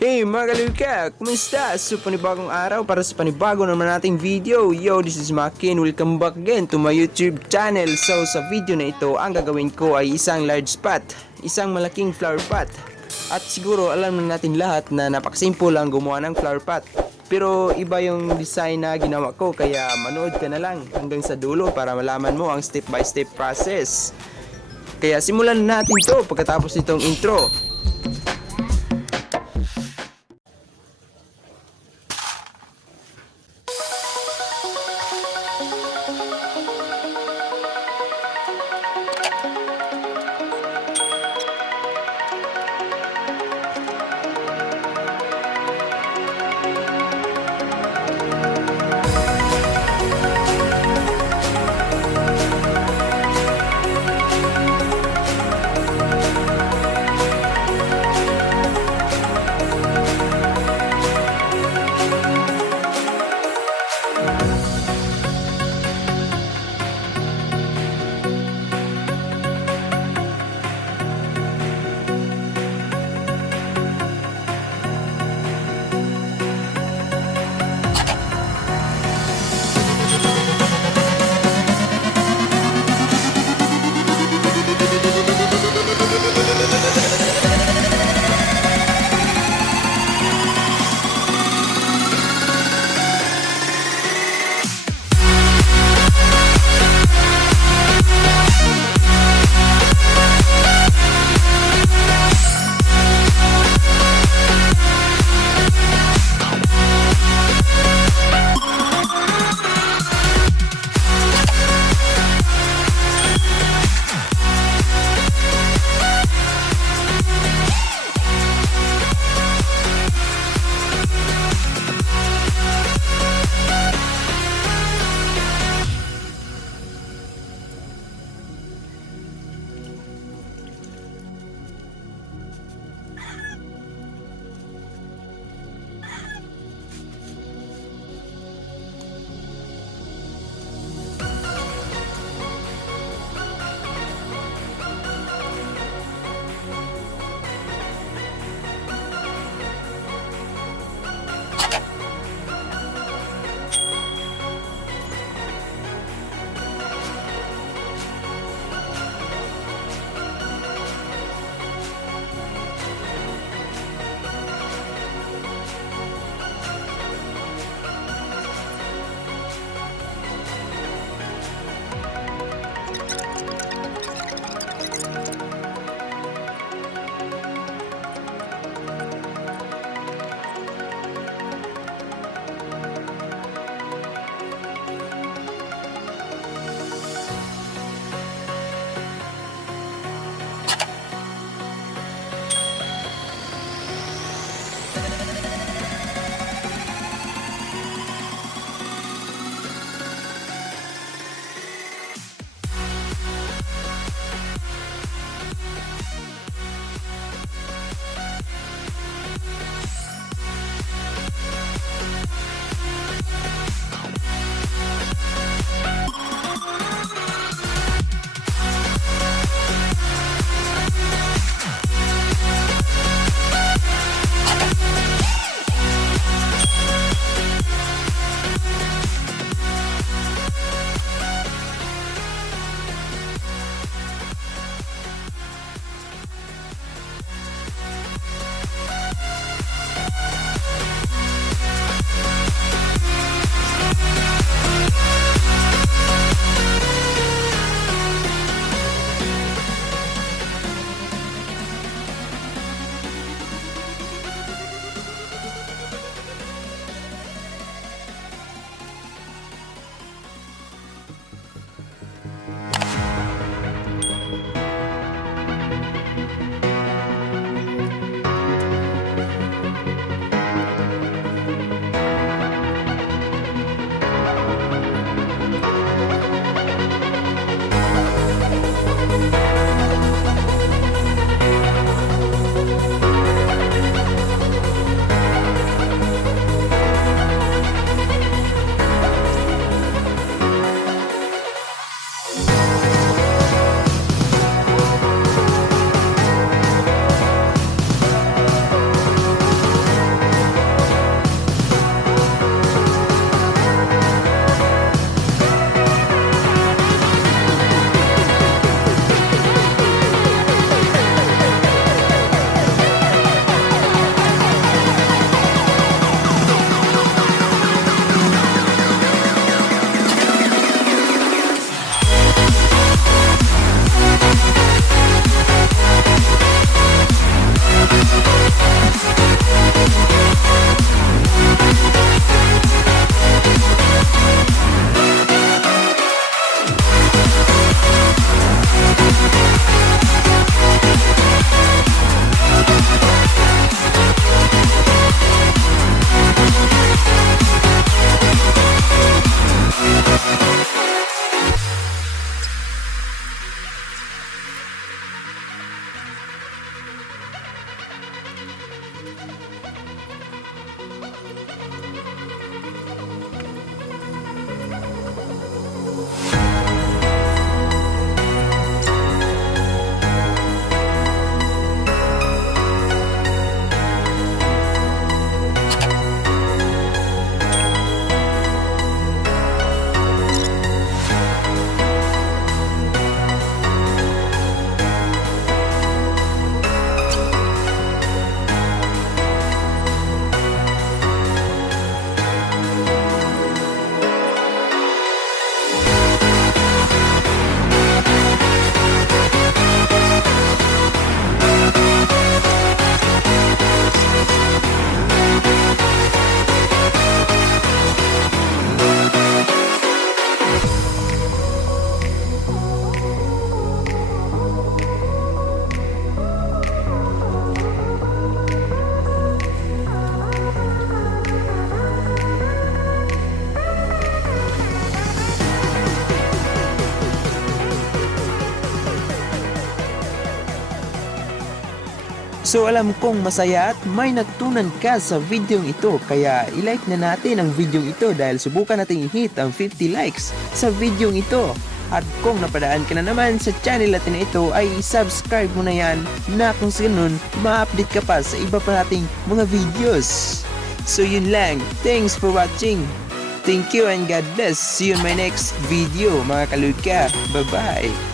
Hey mga kaluka! Kumusta? So panibagong araw para sa panibago naman nating video. Yo, this is Macke and welcome back again to my YouTube channel. So sa video na ito, ang gagawin ko ay isang large pot, isang malaking flower pot. At siguro alam na natin lahat na napakasimple lang gumawa ng flower pot. Pero iba yung design na ginawa ko, kaya manood ka na lang hanggang sa dulo para malaman mo ang step by step process. Kaya simulan na natin to pagkatapos nitong intro. So alam kong masaya at may natutunan ka sa video ito, kaya i-like na natin ang video ito dahil subukan natin i-hit ang 50 likes sa video ito. At kung napadaan ka na naman sa channel natin na ito ay subscribe mo na yan na kung sinun ma-update ka pa sa iba pa nating mga videos. So yun lang, thanks for watching. Thank you and God bless. See you in my next video mga kaluka. Bye bye.